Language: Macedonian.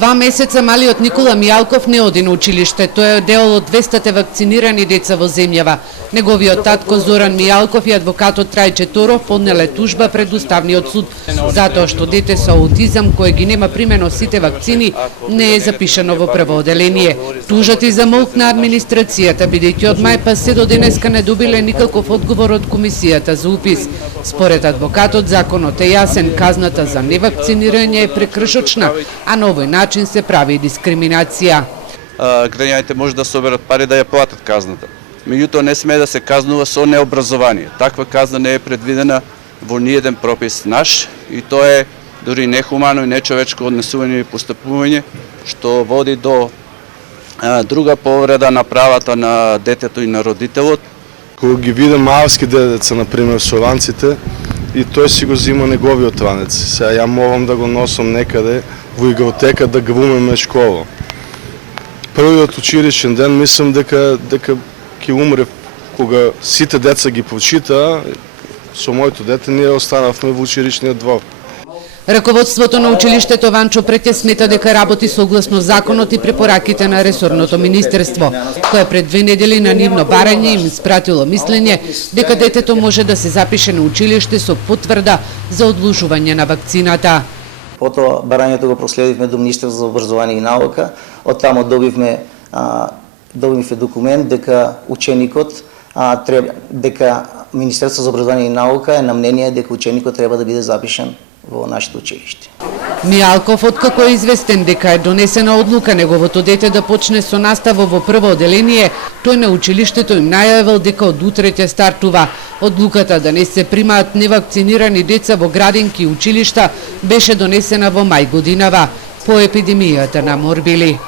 2 месеца малиот Никола Мијалков не оди на училиште. Тој е дел од 200 вакцинирани деца во земјава. Неговиот татко Зоран Мијалков и адвокатот Трајче Торов поднеле тужба пред Уставниот суд затоа што дете со аутизам кој ги нема примено сите вакцини не е запишано во прво оделение. Тужат и замолкна администрацијата бидејќи од мај па се до денеска не добиле никаков одговор од комисијата за упис. Според адвокатот законот е јасен, казната за невакцинирање е прекршочна, а на овој начин се прави дискриминација. Граѓаните може да соберат пари да ја платат казната. Меѓутоа не смее да се казнува со необразование. Таква казна не е предвидена во ниеден пропис наш и тоа е дури нехумано и нечовечко однесување и постапување што води до друга повреда на правата на детето и на родителот. Кога ги видам малски деца, например, со ранците, и тој си го зима неговиот ранец. Сега ја морам да го носам некаде во игротека да глумиме школа. Првиот училишен ден мислам дека ќе умре кога сите деца ги прочитаа. Со моето дете ние останавме во училишниот двор. Раководството на училиштето Ванчо Преќе смета дека работи согласно законот и препораките на ресорното министерство, кое пред 2 недели на нивно барање им испратило мислење дека детето може да се запише на училиште со потврда за одложување на вакцината. Потоа барањето го проследивме до Министерството за образование и наука. Оттамо добивме документ дека ученикот дека Министерството за образование и наука е на мнение дека ученикот треба да биде запишан во нашето училиште. Мијалков, откако е известен дека е донесена одлука неговото дете да почне со настава во прво оделение, тој на училиштето им најавил дека од утре ќе стартува. Одлуката да не се примаат невакцинирани деца во градинки и училишта беше донесена во мај годинава по епидемијата на морбили.